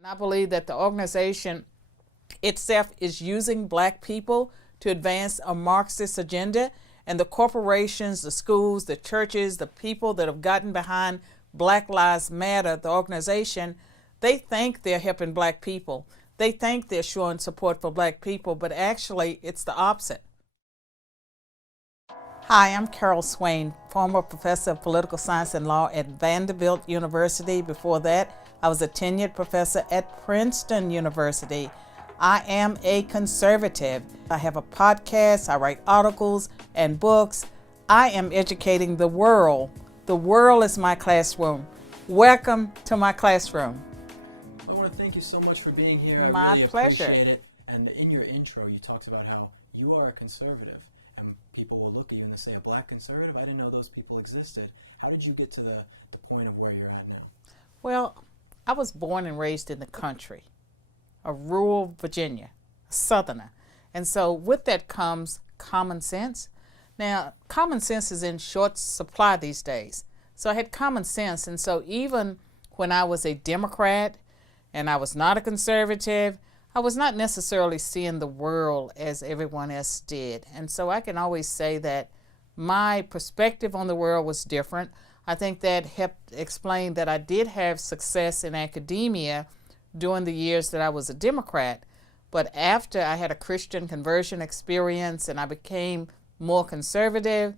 And I believe that the organization itself is using black people to advance a Marxist agenda, and the corporations, the schools, the churches, the people that have gotten behind Black Lives Matter, the organization, they think they're helping black people. They think they're showing support for black people, but actually it's the opposite. Hi, I'm Carol Swain, former professor of political science and law at Vanderbilt University. Before that, I was a tenured professor at Princeton University. I am a conservative. I have a podcast, I write articles and books. I am educating the world. The world is my classroom. Welcome to my classroom. I want to thank you so much for being here. My I really pleasure. appreciate it. And in your intro, you talked about how you are a conservative. And people will look at you and they say, a black conservative? I didn't know those people existed. How did you get to the point of where you're at now? Well, I was born and raised in the country, a rural Virginia, a southerner. And so with that comes common sense. Now, common sense is in short supply these days. So I had common sense. And so even when I was a Democrat and I was not a conservative, I was not necessarily seeing the world as everyone else did. And so I can always say that my perspective on the world was different. I think that helped explain that I did have success in academia during the years that I was a Democrat. But after I had a Christian conversion experience and I became more conservative,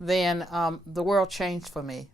then the world changed for me.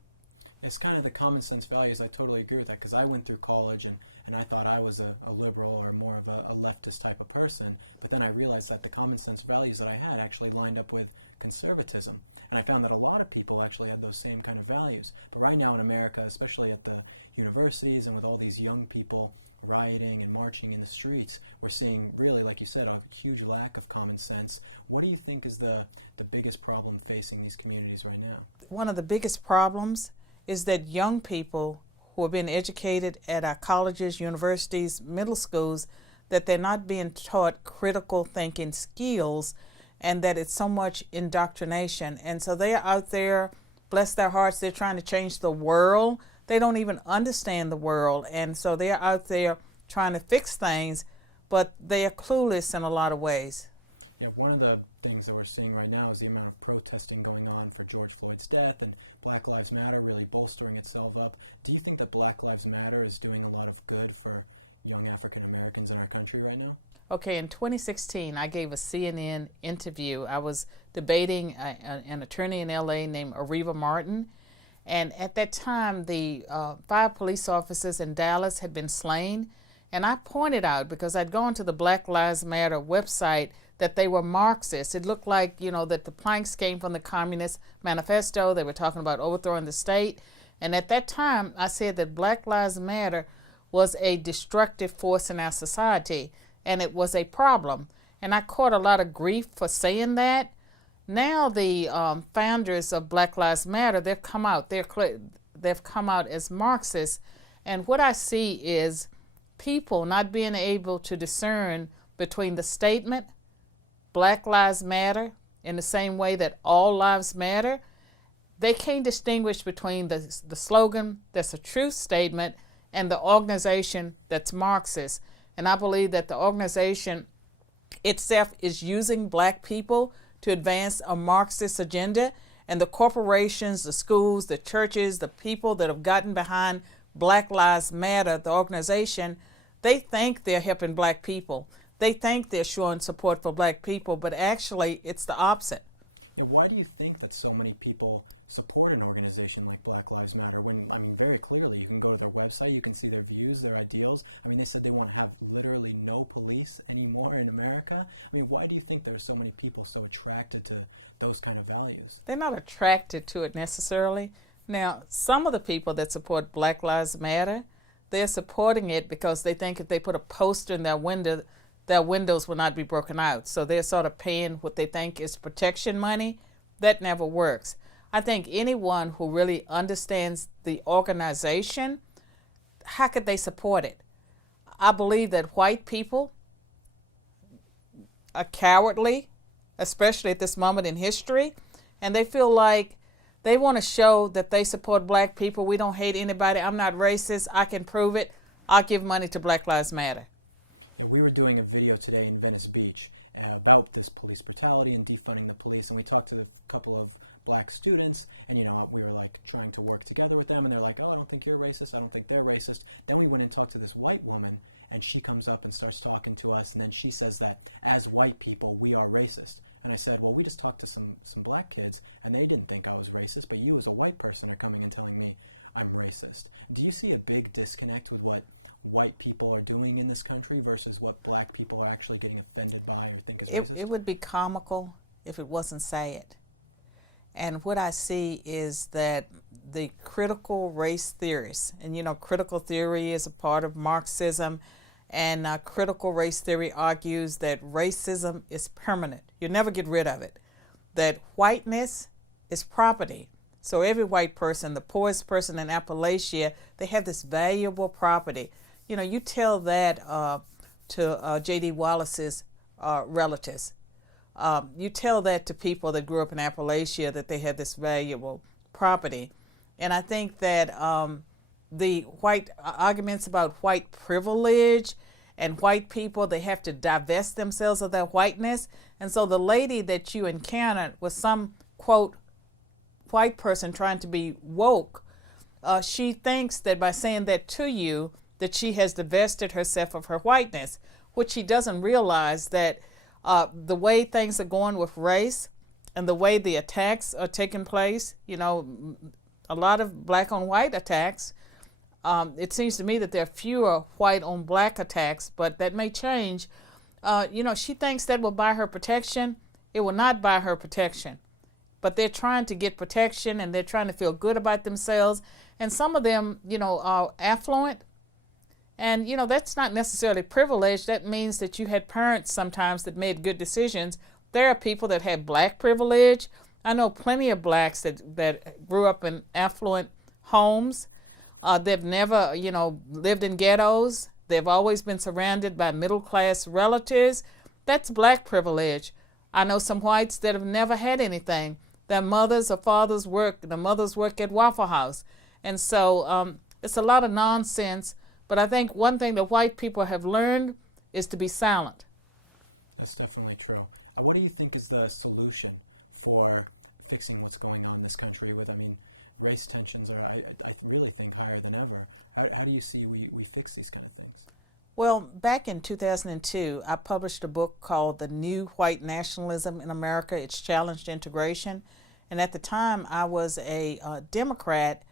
It's kind of the common sense values. I totally agree with that because I went through college and I thought I was a liberal or more of a leftist type of person. But then I realized that the common sense values that I had actually lined up with conservatism. And I found that a lot of people actually had those same kind of values. But right now in America, especially at the universities and with all these young people rioting and marching in the streets, we're seeing really, like you said, a huge lack of common sense. What do you think is the biggest problem facing these communities right now? One of the biggest problems is that young people who are being educated at our colleges, universities, middle schools, that they're not being taught critical thinking skills and that it's so much indoctrination. And so they're out there, bless their hearts, they're trying to change the world. They don't even understand the world. And so they're out there trying to fix things, but they are clueless in a lot of ways. Yeah, one of the things that we're seeing right now is the amount of protesting going on for George Floyd's death and Black Lives Matter really bolstering itself up. Do you think that Black Lives Matter is doing a lot of good for young African Americans in our country right now? Okay, in 2016, I gave a CNN interview. I was debating an attorney in LA named Areva Martin. And at that time, the 5 police officers in Dallas had been slain. And I pointed out, because I'd gone to the Black Lives Matter website, that they were Marxists. It looked like, that the planks came from the Communist Manifesto. They were talking about overthrowing the state. And at that time, I said that Black Lives Matter was a destructive force in our society, and it was a problem. And I caught a lot of grief for saying that. Now the founders of Black Lives Matter, they've come out. They've come out as Marxists. And what I see is people not being able to discern between the statement, Black Lives Matter, in the same way that all lives matter. They can't distinguish between the slogan that's a truth statement and the organization that's Marxist. And I believe that the organization itself is using black people to advance a Marxist agenda, and the corporations, the schools, the churches, the people that have gotten behind Black Lives Matter, the organization, they think they're helping black people. They think they're showing support for black people, but actually it's the opposite. Yeah, why do you think that so many people support an organization like Black Lives Matter when, very clearly you can go to their website, you can see their views, their ideals. They said they want to have literally no police anymore in America. Why do you think there are so many people so attracted to those kind of values? They're not attracted to it necessarily. Now, some of the people that support Black Lives Matter, they're supporting it because they think if they put a poster in their window, their windows will not be broken out. So they're sort of paying what they think is protection money. That never works. I think anyone who really understands the organization, how could they support it? I believe that white people are cowardly, especially at this moment in history, and they feel like they want to show that they support black people. We don't hate anybody. I'm not racist. I can prove it. I'll give money to Black Lives Matter. We were doing a video today in Venice Beach about this police brutality and defunding the police, and we talked to a couple of black students, and we were like trying to work together with them, and they're like, oh, I don't think you're racist, I don't think they're racist. Then we went and talked to this white woman, and she comes up and starts talking to us, and then she says that as white people we are racist. And I said, well, we just talked to some black kids, and they didn't think I was racist, but you as a white person are coming and telling me I'm racist. Do you see a big disconnect with what white people are doing in this country versus what black people are actually getting offended by or think is racist? It would be comical if it wasn't sad. And what I see is that the critical race theorists, and critical theory is a part of Marxism, and critical race theory argues that racism is permanent. You never get rid of it. That whiteness is property. So every white person, the poorest person in Appalachia, they have this valuable property. You tell that to J.D. Wallace's relatives. You tell that to people that grew up in Appalachia, that they have this valuable property. And I think that the white arguments about white privilege and white people, they have to divest themselves of their whiteness. And so the lady that you encountered was some, quote, white person trying to be woke. She thinks that by saying that to you, that she has divested herself of her whiteness, which she doesn't realize that the way things are going with race and the way the attacks are taking place, a lot of black on white attacks. It seems to me that there are fewer white on black attacks, but that may change. She thinks that will buy her protection. It will not buy her protection. But they're trying to get protection, and they're trying to feel good about themselves. And some of them, are affluent. And, that's not necessarily privilege. That means that you had parents sometimes that made good decisions. There are people that have black privilege. I know plenty of blacks that grew up in affluent homes. They've never, lived in ghettos. They've always been surrounded by middle-class relatives. That's black privilege. I know some whites that have never had anything. Their mothers or fathers work at Waffle House. And so it's a lot of nonsense. But I think one thing that white people have learned is to be silent. That's definitely true. What do you think is the solution for fixing what's going on in this country with, race tensions are, I really think, higher than ever. How do you see we fix these kind of things? Well, back in 2002, I published a book called The New White Nationalism in America, Its Challenge to Integration. And at the time, I was a Democrat,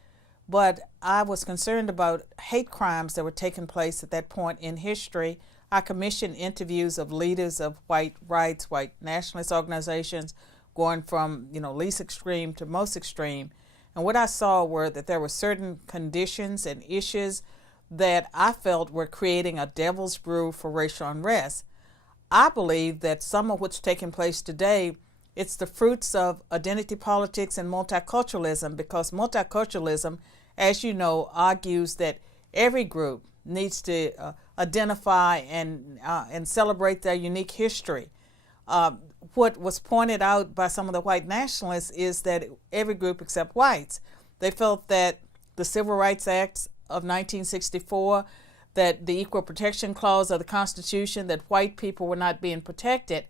but I was concerned about hate crimes that were taking place at that point in history. I commissioned interviews of leaders of white rights, white nationalist organizations, going from least extreme to most extreme. And what I saw were that there were certain conditions and issues that I felt were creating a devil's brew for racial unrest. I believe that some of what's taking place today, it's the fruits of identity politics and multiculturalism, because multiculturalism, as you know, argues that every group needs to identify and celebrate their unique history. What was pointed out by some of the white nationalists is that every group except whites, they felt that the Civil Rights Act of 1964, that the Equal Protection Clause of the Constitution, that white people were not being protected.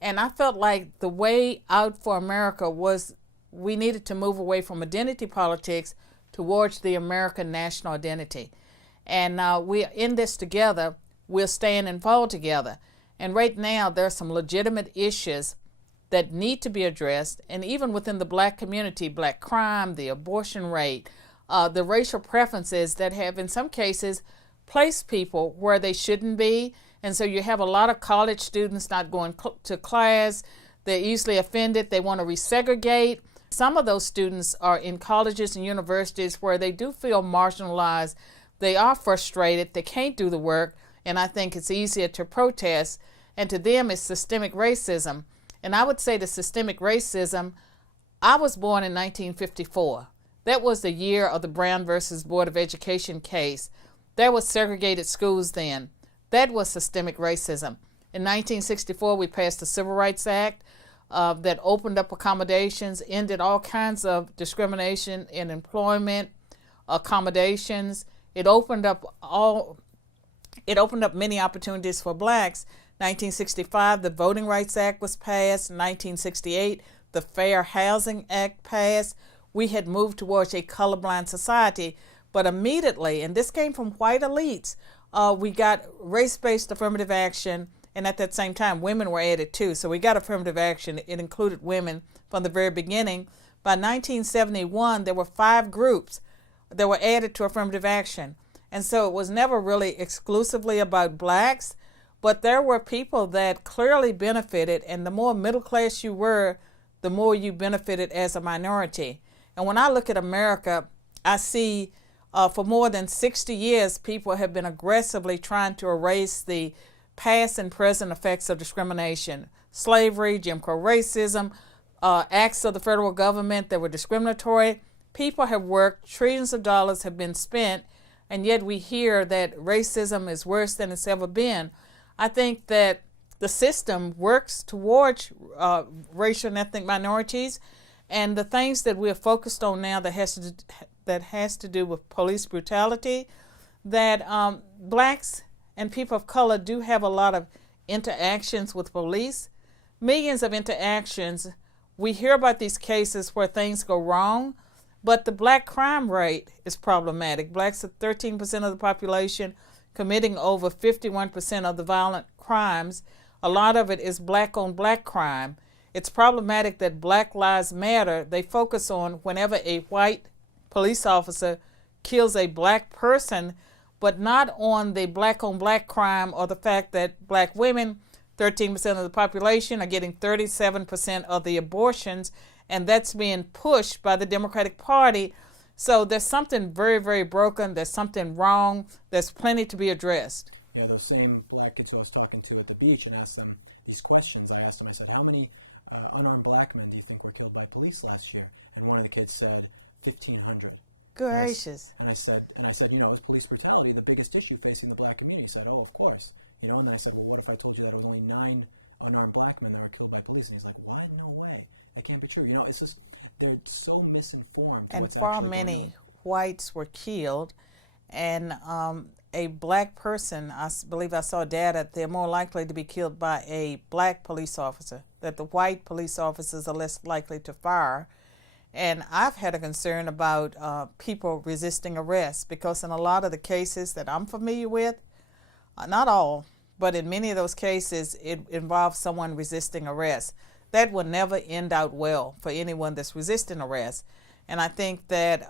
And I felt like the way out for America was we needed to move away from identity politics towards the American national identity. And we're in this together. We'll stand and fall together. And right now, there are some legitimate issues that need to be addressed. And even within the black community, black crime, the abortion rate, the racial preferences that have, in some cases, placed people where they shouldn't be. And so you have a lot of college students not going to class. They're easily offended. They want to resegregate. Some of those students are in colleges and universities where they do feel marginalized. They are frustrated. They can't do the work. And I think it's easier to protest. And to them, it's systemic racism. And I would say the systemic racism, I was born in 1954. That was the year of the Brown versus Board of Education case. There was segregated schools then. That was systemic racism. In 1964, we passed the Civil Rights Act that opened up accommodations, ended all kinds of discrimination in employment, accommodations. It opened up all It opened up many opportunities for blacks. 1965, the Voting Rights Act was passed. 1968, the Fair Housing Act passed. We had moved towards a colorblind society, but immediately, and this came from white elites, we got race-based affirmative action, and at that same time, women were added too. So we got affirmative action. It included women from the very beginning. By 1971, there were 5 groups that were added to affirmative action. And so it was never really exclusively about blacks, but there were people that clearly benefited, and the more middle class you were, the more you benefited as a minority. And when I look at America, I see for more than 60 years, people have been aggressively trying to erase the past and present effects of discrimination. Slavery, Jim Crow racism, acts of the federal government that were discriminatory. People have worked, trillions of dollars have been spent, and yet we hear that racism is worse than it's ever been. I think that the system works towards racial and ethnic minorities, and the things that we're focused on now that has to do with police brutality, that blacks and people of color do have a lot of interactions with police, millions of interactions. We hear about these cases where things go wrong, but the black crime rate is problematic. Blacks are 13% of the population, committing over 51% of the violent crimes. A lot of it is black-on-black crime. It's problematic that Black Lives Matter, they focus on whenever a white police officer kills a black person, but not on the black-on-black crime or the fact that black women, 13% of the population, are getting 37% of the abortions, and that's being pushed by the Democratic Party. So there's something very, very broken. There's something wrong. There's plenty to be addressed. Yeah, those same black kids who I was talking to at the beach and asked them these questions. I asked them, I said, how many unarmed black men do you think were killed by police last year? And one of the kids said, 1,500. Gracious. And I said, is police brutality the biggest issue facing the black community? He said, oh, of course. And then I said, well, what if I told you that it was only 9 unarmed black men that were killed by police? And he's like, what? No way. That can't be true. It's just, they're so misinformed. And far many whites were killed, and a black person, I believe I saw data, they're more likely to be killed by a black police officer, that the white police officers are less likely to fire. And I've had a concern about people resisting arrest, because in a lot of the cases that I'm familiar with, not all, but in many of those cases, it involves someone resisting arrest. That will never end out well for anyone that's resisting arrest. And I think that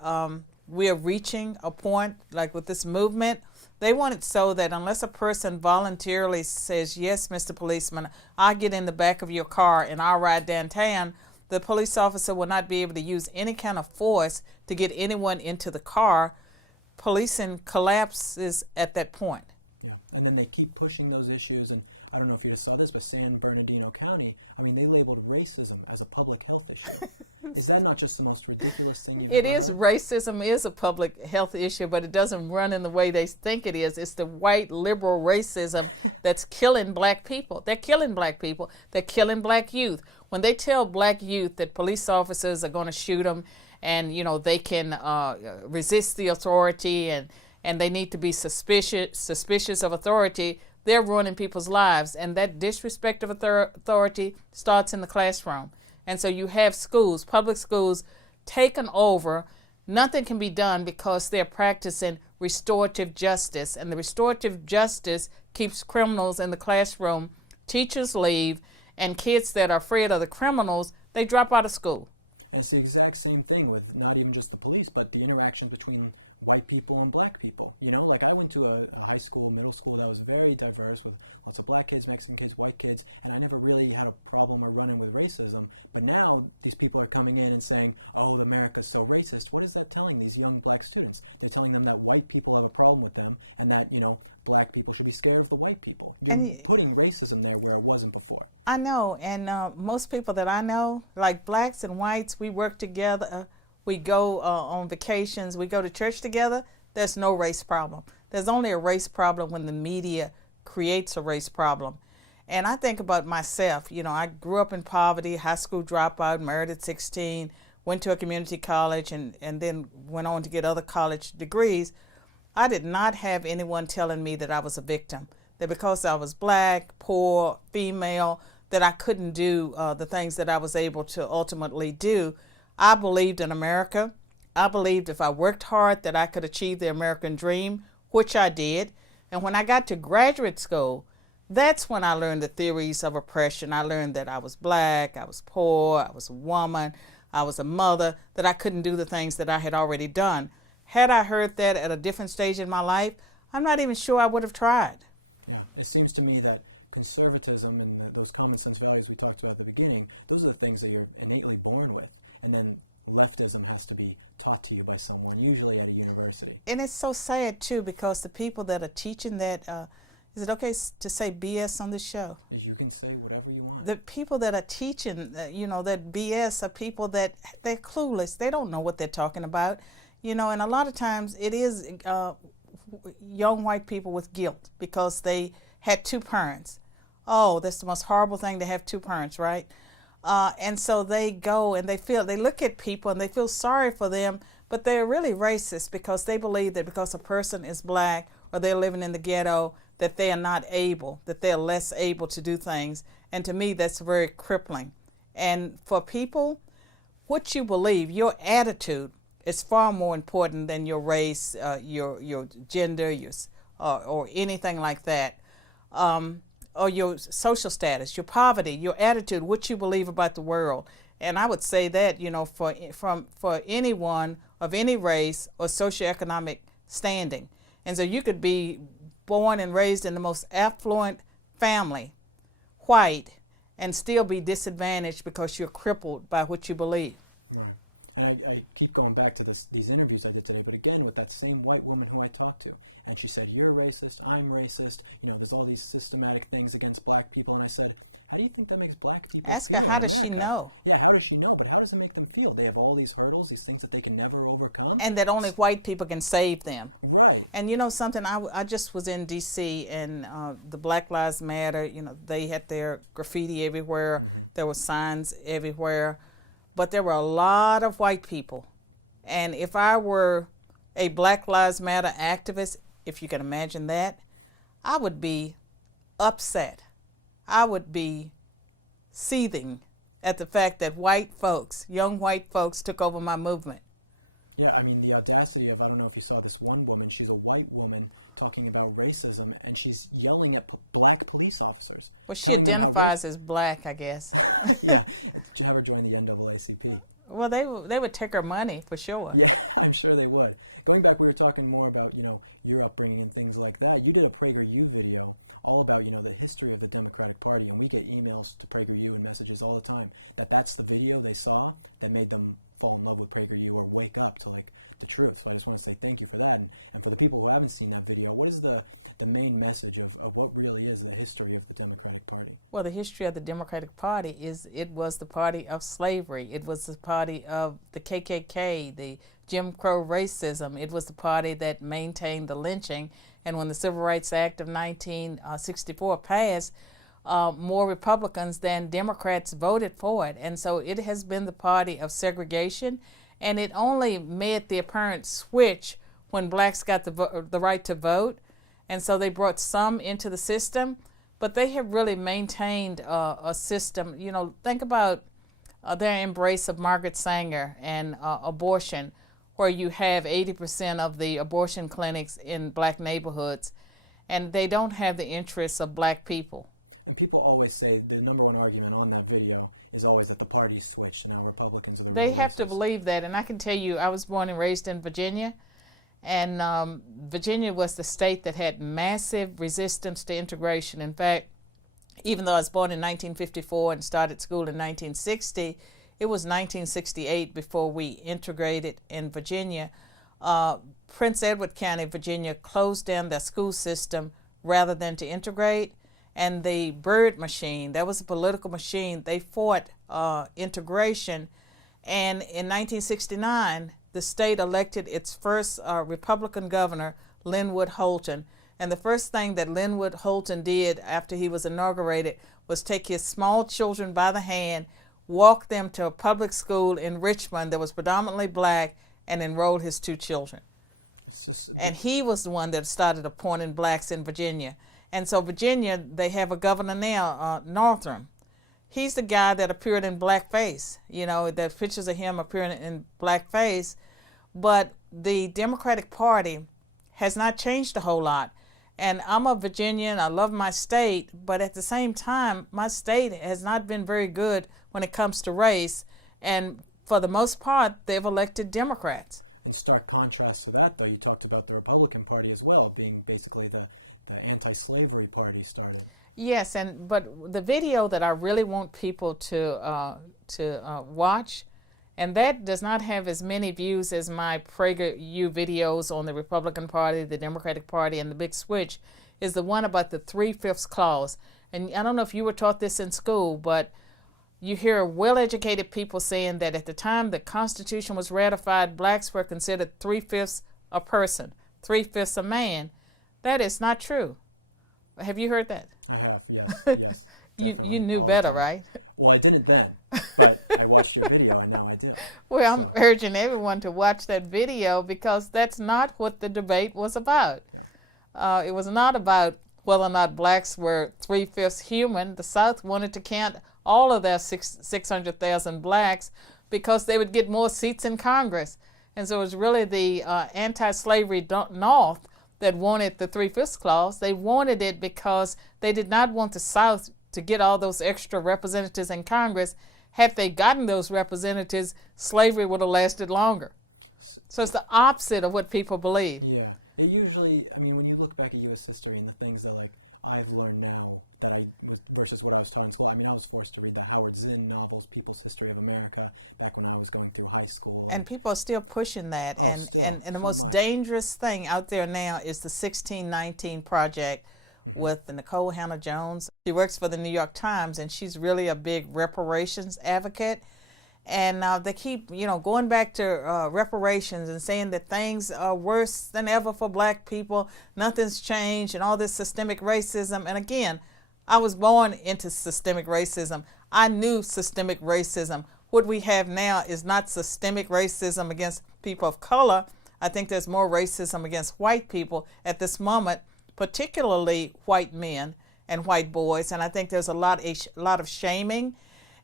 we're reaching a point, like with this movement, they want it so that unless a person voluntarily says, yes, Mr. Policeman, I'll get in the back of your car and I'll ride downtown, the police officer will not be able to use any kind of force to get anyone into the car. Policing collapses at that point. Yeah. And then they keep pushing those issues, and I don't know if you just saw this, but San Bernardino County, they labeled racism as a public health issue. Is that not just the most ridiculous thing you've It ever is. heard? Racism is a public health issue, but it doesn't run in the way they think it is. It's the white liberal racism that's killing black people. They're killing black people. They're killing black youth. When they tell black youth that police officers are going to shoot them, and they can resist the authority, and they need to be suspicious of authority, they're ruining people's lives. And that disrespect of authority starts in the classroom. And so you have schools, public schools, taken over. Nothing can be done because they're practicing restorative justice. And the restorative justice keeps criminals in the classroom. Teachers leave, and kids that are afraid of the criminals, they drop out of school. And it's the exact same thing with not even just the police, but the interaction between white people and black people. Like I went to a high school, middle school that was very diverse with lots of black kids, Mexican kids, white kids, and I never really had a problem or run-in with racism. But now these people are coming in and saying, oh, America's so racist. What is that telling these young black students? They're telling them that white people have a problem with them, and that, black people should be scared of the white people. You're putting racism there where it wasn't before. I know, and most people that I know, like blacks and whites, we work together. We go on vacations. We go to church together. There's no race problem. There's only a race problem when the media creates a race problem. And I think about myself. I grew up in poverty, high school dropout, married at 16, went to a community college, and then went on to get other college degrees. I did not have anyone telling me that I was a victim, that because I was black, poor, female, that I couldn't do the things that I was able to ultimately do. I believed in America. I believed if I worked hard that I could achieve the American dream, which I did. And when I got to graduate school, that's when I learned the theories of oppression. I learned that I was black, I was poor, I was a woman, I was a mother, that I couldn't do the things that I had already done. Had I heard that at a different stage in my life, I'm not even sure I would have tried. Yeah, it seems to me that conservatism and those common sense values we talked about at the beginning, those are the things that you're innately born with. And then leftism has to be taught to you by someone, usually at a university. And it's so sad, too, because the people that are teaching that, is it okay to say BS on this show? You can say whatever you want. The people that are teaching, that BS are people that they're clueless. They don't know what they're talking about. And a lot of times it is young white people with guilt because they had two parents. Oh, that's the most horrible thing to have two parents, right? And so they go and they look at people and they feel sorry for them, but they're really racist because they believe that because a person is black or they're living in the ghetto, that they are not able, that they're less able to do things. And to me, that's very crippling. And for people, what you believe, your attitude is far more important than your race, your gender, or anything like that. Or your social status, your poverty, your attitude, what you believe about the world. And I would say that, for anyone of any race or socioeconomic standing. And so you could be born and raised in the most affluent family, white, and still be disadvantaged because you're crippled by what you believe. Right. And I keep going back to these interviews I did today, but again with that same white woman who I talked to. And she said, you're racist, I'm racist, there's all these systematic things against black people. And I said, how do you think that makes black people Ask feel? her, how does she know? Yeah, how does she know? But how does it make them feel? They have all these hurdles, these things that they can never overcome? And that only white people can save them. Right. And something, I just was in D.C. and the Black Lives Matter, they had their graffiti everywhere. Mm-hmm. There were signs everywhere. But there were a lot of white people. And if I were a Black Lives Matter activist, if you can imagine that, I would be upset. I would be seething at the fact that young white folks took over my movement. Yeah, I mean, the audacity of, I don't know if you saw this one woman, she's a white woman talking about racism, and she's yelling at black police officers. Well, she identifies as black, I guess. Yeah. Did you have her join the NAACP? Well, they would take her money, for sure. Yeah, I'm sure they would. Going back, we were talking more about, your upbringing and things like that. You did a PragerU video all about, the history of the Democratic Party, and we get emails to PragerU and messages all the time that's the video they saw that made them fall in love with PragerU or wake up to, the truth. So I just want to say thank you for that. And for the people who haven't seen that video, what is the main message of what really is the history of the Democratic Party? Well, the history of the Democratic Party is it was the party of slavery. It was the party of the KKK, the Jim Crow racism. It was the party that maintained the lynching. And when the Civil Rights Act of 1964 passed, more Republicans than Democrats voted for it. And so it has been the party of segregation. And it only made the apparent switch when blacks got the right to vote. And so they brought some into the system. But they have really maintained a system. Think about their embrace of Margaret Sanger and abortion, where you have 80% of the abortion clinics in black neighborhoods, and they don't have the interests of black people. And people always say the number one argument on that video is always that the party's switched, now Republicans are the They have to believe that, and I can tell you, I was born and raised in Virginia, and Virginia was the state that had massive resistance to integration. In fact, even though I was born in 1954 and started school in 1960, it was 1968 before we integrated in Virginia. Prince Edward County, Virginia, closed down their school system rather than to integrate. And the Byrd machine, that was a political machine, they fought integration. And in 1969, the state elected its first Republican governor, Linwood Holton. And the first thing that Linwood Holton did after he was inaugurated was take his small children by the hand, walk them to a public school in Richmond that was predominantly black, and enroll his two children. And he was the one that started appointing blacks in Virginia. And so Virginia, they have a governor now, Northam. He's the guy that appeared in blackface. You know, the pictures of him appearing in blackface. But the Democratic Party has not changed a whole lot. And I'm a Virginian, I love my state, but at the same time, my state has not been very good when it comes to race. And for the most part, they've elected Democrats. In stark contrast to that, though, you talked about the Republican Party as well, being basically the anti-slavery party started. Yes, but the video that I really want people to watch, and that does not have as many views as my PragerU videos on the Republican Party, the Democratic Party, and the Big Switch, is the one about the 3/5 clause. And I don't know if you were taught this in school, but you hear well-educated people saying that at the time the Constitution was ratified, blacks were considered 3/5 a person, 3/5 a man. That is not true. Have you heard that? I have, yes. You knew better, right? Well, I didn't then, but I watched your video. I know I did. Well, I'm urging everyone to watch that video because that's not what the debate was about. It was not about whether or not blacks were 3/5 human. The South wanted to count all of their 600,000 blacks because they would get more seats in Congress. And so it was really the anti-slavery North that wanted the 3/5 clause. They wanted it because they did not want the South to get all those extra representatives in Congress. Had they gotten those representatives, slavery would have lasted longer. So it's the opposite of what people believe. Yeah. It usually, I mean, when you look back at U.S. history and the things that, like, I've learned now that versus what I was taught in school, I mean, I was forced to read the Howard Zinn novels, People's History of America, back when I was going through high school. And people are still pushing that. And the most dangerous thing out there now is the 1619 Project with Nicole Hannah-Jones. She works for the New York Times, and she's really a big reparations advocate. And they keep, going back to reparations and saying that things are worse than ever for black people. Nothing's changed and all this systemic racism. And again, I was born into systemic racism. I knew systemic racism. What we have now is not systemic racism against people of color. I think there's more racism against white people at this moment, particularly white men and white boys. And I think there's a lot of shaming.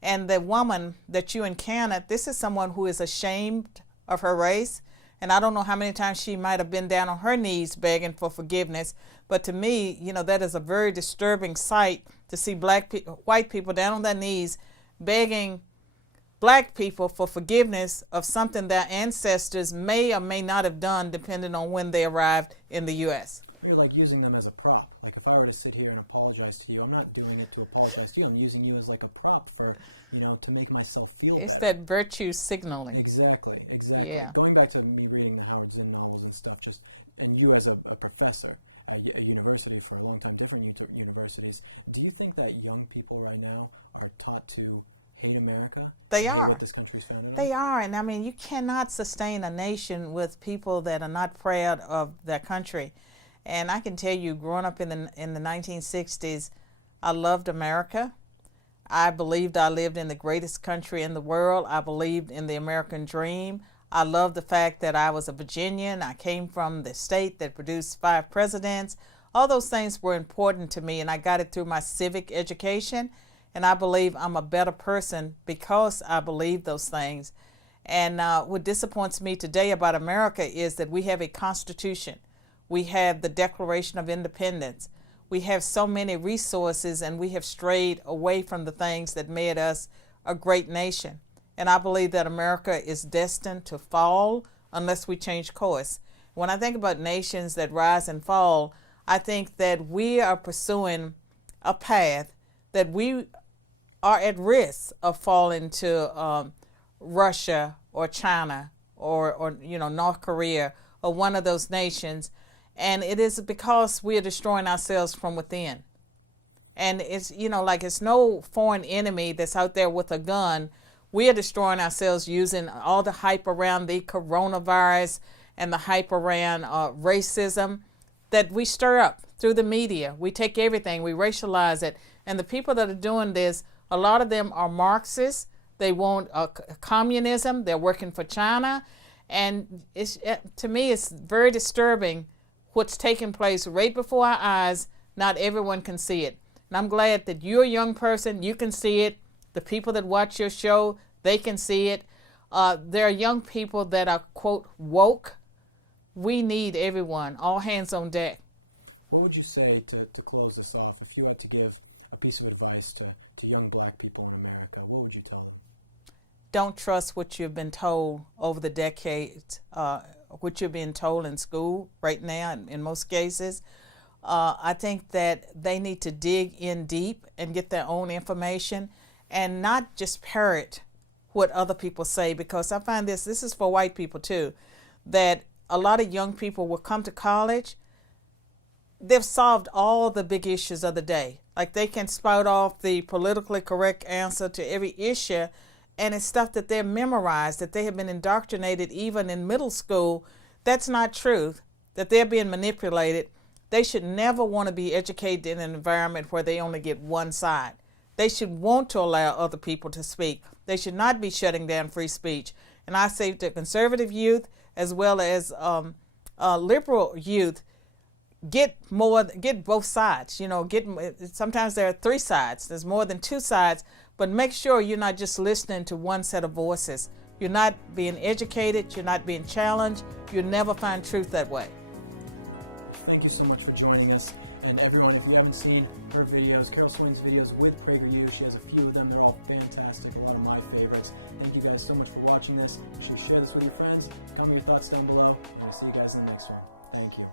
And the woman that you encountered, this is someone who is ashamed of her race. And I don't know how many times she might have been down on her knees begging for forgiveness. But to me, that is a very disturbing sight to see white people down on their knees begging black people for forgiveness of something their ancestors may or may not have done, depending on when they arrived in the U.S. You're like using them as a prop. Like if I were to sit here and apologize to you, I'm not doing it to apologize to you. I'm using you as like a prop for, to make myself feel It's better. that virtue signaling. Exactly. Yeah. Going back to me reading the Howard Zinn novels and stuff, and you as a professor at a university for a long time, different universities, do you think that young people right now are taught to hate America? They are. are. What this country's founded on? They are. And I mean, you cannot sustain a nation with people that are not proud of their country. And I can tell you, growing up in the 1960s, I loved America. I believed I lived in the greatest country in the world. I believed in the American dream. I loved the fact that I was a Virginian. I came from the state that produced 5 presidents. All those things were important to me, and I got it through my civic education. And I believe I'm a better person because I believe those things. And what disappoints me today about America is that we have a constitution. We have the Declaration of Independence. We have so many resources, and we have strayed away from the things that made us a great nation. And I believe that America is destined to fall unless we change course. When I think about nations that rise and fall, I think that we are pursuing a path that we are at risk of falling to Russia or China or North Korea or one of those nations. And it is because we are destroying ourselves from within. And it's, it's no foreign enemy that's out there with a gun. We are destroying ourselves using all the hype around the coronavirus and the hype around racism that we stir up through the media. We take everything, we racialize it. And the people that are doing this, a lot of them are Marxists. They want communism. They're working for China. And to me, it's very disturbing what's taking place right before our eyes. Not everyone can see it. And I'm glad that you're a young person, you can see it. The people that watch your show, they can see it. There are young people that are, quote, woke. We need everyone, all hands on deck. What would you say to close this off? If you had to give a piece of advice to young black people in America, what would you tell them? Don't trust what you've been told over the decades, what you're being told in school right now in most cases. I think that they need to dig in deep and get their own information and not just parrot what other people say, because I find this is for white people too, that a lot of young people will come to college, they've solved all the big issues of the day. Like they can spout off the politically correct answer to every issue, and it's stuff that they're memorized, that they have been indoctrinated even in middle school. That's not truth, that they're being manipulated. They should never want to be educated in an environment where they only get one side. They should want to allow other people to speak. They should not be shutting down free speech. And I say to conservative youth as well as liberal youth, get both sides. You know, sometimes there are three sides. There's more than two sides, but make sure you're not just listening to one set of voices. You're not being educated. You're not being challenged. You'll never find truth that way. Thank you so much for joining us. And everyone, if you haven't seen her videos, Carol Swain's videos with PragerU, she has a few of them. They're all fantastic. They're one of my favorites. Thank you guys so much for watching this. You should share this with your friends. Comment your thoughts down below. And I'll see you guys in the next one. Thank you.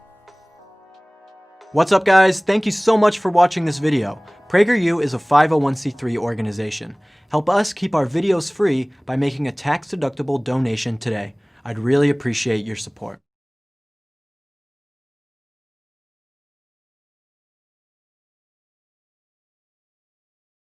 What's up, guys? Thank you so much for watching this video. PragerU is a 501c3 organization. Help us keep our videos free by making a tax-deductible donation today. I'd really appreciate your support.